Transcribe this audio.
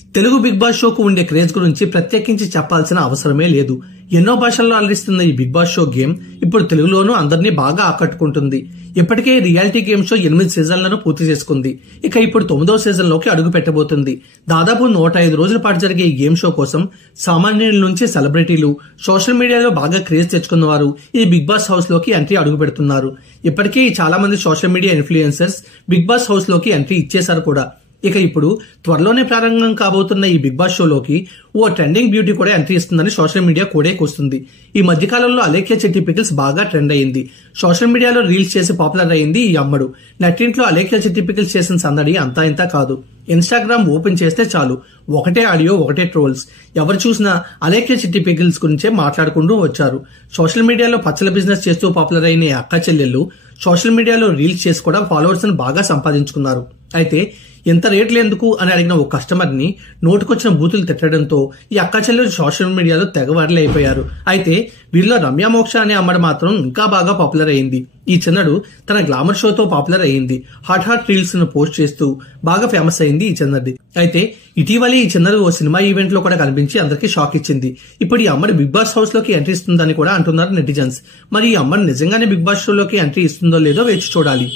Telugu big boss షోకు ఉండే craze గురించి ప్రత్యేకించి చెప్పాల్సిన అవసరమే లేదు. ఎన్నో భాషల్లో అలరిస్తున్న ఈ బిగ్ బాస్ షో గేమ్ ఇప్పుడు తెలుగులోనూ అందరినీ బాగా ఆకట్టుకుంటుంది. ఇప్పటికే రియాలిటీ గేమ్ షో 8 సీజన్లను పూర్తి చేసుకుంది. ఇక ఇప్పుడు 9వ సీజన్ లోకి అడుగు పెట్టబోతుంది. దాదాపు 105 రోజుల పాటు జరిగే ఈ గేమ్ షో కోసం సామాన్యుల నుంచి సెలబ్రిటీలు, సోషల్ మీడియాలో బాగా క్రేజ్ తెచ్చుకున్న వారు ఈ బిగ్ బాస్ హౌస్ లోకి ఎంట్రీ అడుగు పెడుతున్నారు. ఇప్పటికే చాలా మంది social media influencers big boss house లోకి ఎంట్రీ ఇచ్చేశారు కూడా. ఇక ఇప్పుడు త్వరలోనే ప్రారంభం కాబోతున్న ఈ బిగ్ బాస్ షోలోకి ఓ ట్రెండింగ్ బ్యూటీ కూడా ఎంట్రీ ఇస్తుందని సోషల్ మీడియా కూడేకొస్తుంది. ఈ మధ్యకాలంలో అలేఖ్య చిట్టి పికిల్స్ బాగా ట్రెండ్ అయింది. సోషల్ మీడియాలో రీల్స్ చేసి పాపులర్ అయింది ఈ అమ్మడు. నెట్టింట్లో అలేఖ్య చిట్టి పికిల్స్ చేసిన సందడి అంతా ఇంతా కాదు. ఇన్స్టాగ్రామ్ ఓపెన్ చేస్తే చాలు, ఒకటే ఆడియో, ఒకటే ట్రోల్స్. ఎవరు చూసినా అలేఖ్య చిట్టి పికిల్స్ గురించే మాట్లాడుకుంటూ వచ్చారు. సోషల్ మీడియాలో పచ్చల బిజినెస్ చేస్తూ పాపులర్ అయిన అక్క చెల్లెళ్ళు సోషల్ మీడియాలో రీల్స్ చేసి కూడా ఫాలోవర్స్ ని బాగా సంపాదించుకున్నారు. అయితే ఎంత రేట్లు ఎందుకు అని అడిగిన ఓ కస్టమర్ ని నోటుకొచ్చిన బూతులు తిట్టడంతో ఈ అక్క చెల్లెలు సోషల్ మీడియాలో తెగ వైరల్ అయిపోయారు. అయితే వీరిలో రమ్య మోక్ష అనే అమ్మడు మాత్రం ఇంకా బాగా పాపులర్ అయింది. ఈ చిన్నడు తన గ్లామర్ షోతో పాపులర్ అయింది. హాట్ రీల్స్ ను పోస్ట్ చేస్తూ బాగా ఫేమస్ అయింది ఈ చిన్నది. అయితే ఇటీవలే ఈ చిన్నది ఓ సినిమా ఈవెంట్ లో కూడా కనిపించి అందరికీ షాక్ ఇచ్చింది. ఇప్పుడు ఈ అమ్మడి బిగ్ బాస్ హౌస్ లోకి ఎంట్రీ ఇస్తుందని కూడా అంటున్నారు నెటిజన్స్. మరి ఈ అమ్మడి నిజంగానే బిగ్ బాస్ షోలోకి ఎంట్రీ ఇస్తుందో లేదో వేచి చూడాలి.